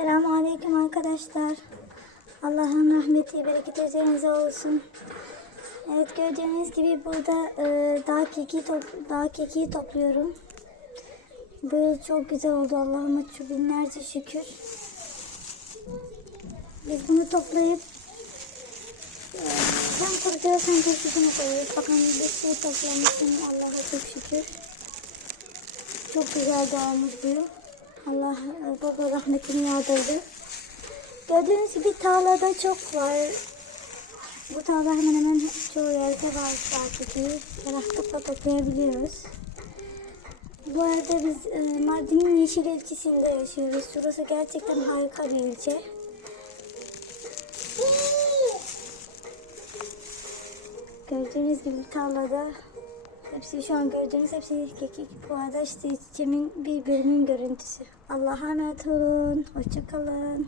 Selamun Aleyküm arkadaşlar. Allah'ın rahmeti, bereketi üzerinize olsun. Evet gördüğünüz gibi burada e, dağ keki, top, dağ keki topluyorum. Yıl çok güzel oldu Allah'ıma şu binlerce şükür. Biz bunu toplayıp e, kuracağız hem poşetine koyuyoruz. Bakın bir şey toplamışım Allah'a çok şükür. Çok güzel bu yıl. Allah baba rahmetini yağdırdı. Gördüğünüz gibi tarlada çok var. Bu tarla hemen hemen çoğu yerde var belki. Rahatlıkla toplayabiliyoruz. Bu arada biz e, Mardin'in Yeşil ilçesinde yaşıyoruz. Şurası gerçekten harika bir ilçe. Gördüğünüz gibi tarlada hepsi şu an gördüğünüz hepsi kekik. Bu arada işte ilçemin bir bölümün görüntüsü. Allah'a emanet olun. Hoşçakalın.